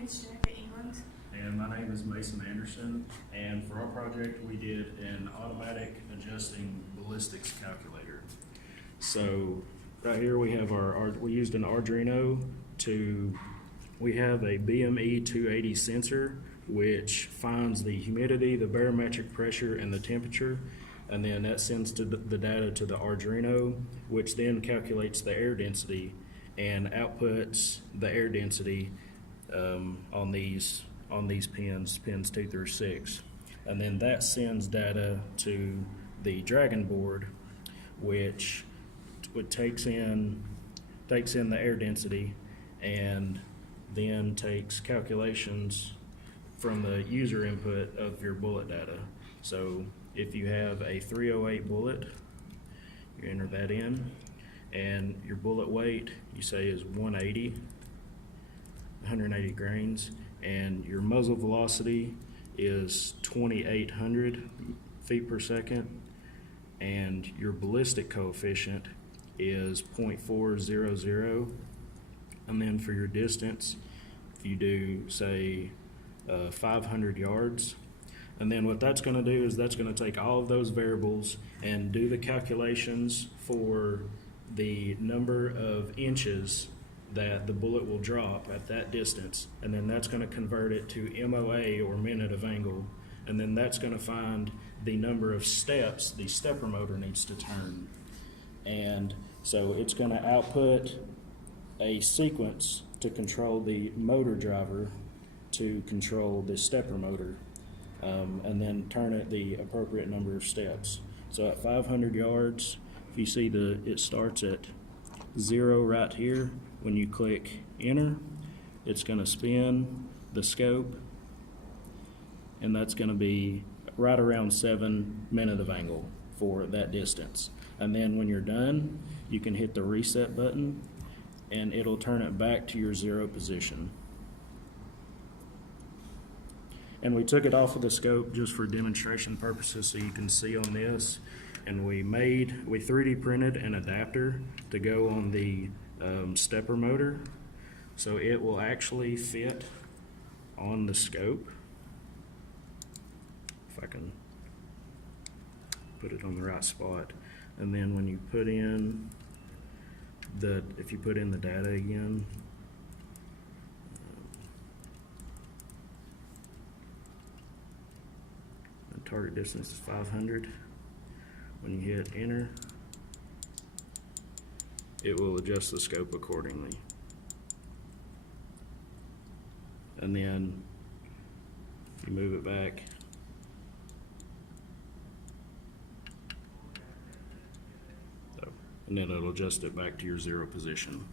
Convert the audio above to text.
name's Jennifer England. And my name is Mason Anderson, and for our project we did an automatic adjusting ballistics calculator. So right here we have we used an Arduino we have a BME 280 sensor which finds the humidity, the barometric pressure, and the temperature, and then that sends the data to the Arduino, which then calculates the air density and outputs the air density on these pins 2 through 6, and then that sends data to the Dragon board, which takes in the air density and then takes calculations from the user input of your bullet data. So if you have a 308 bullet, you enter that in, and your bullet weight you say is 180 grains, and your muzzle velocity is 2,800 feet per second, and your ballistic coefficient is 0.400, and then for your distance, if you do say 500 yards, and then what that's going to do is that's going to take all of those variables and do the calculations for the number of inches that the bullet will drop at that distance, and then that's going to convert it to MOA, or minute of angle, and then that's going to find the number of steps the stepper motor needs to turn. And so it's going to output a sequence to control the motor driver to control the stepper motor, and then turn it the appropriate number of steps. So at 500 yards, if you see it starts at 0 right here. When you click enter, it's going to spin the scope, and that's going to be right around 7 minute of angle for that distance. And then when you're done, you can hit the reset button and it'll turn it back to your 0 position. And we took it off of the scope just for demonstration purposes so you can see on this. And we 3D printed an adapter to go on the stepper motor, so it will actually fit on the scope. If I can put it on the right spot, and then when you put in if you put in the data again, the target distance is 500. When you hit enter, it will adjust the scope accordingly. And then you move it back, and then it'll adjust it back to your 0 position.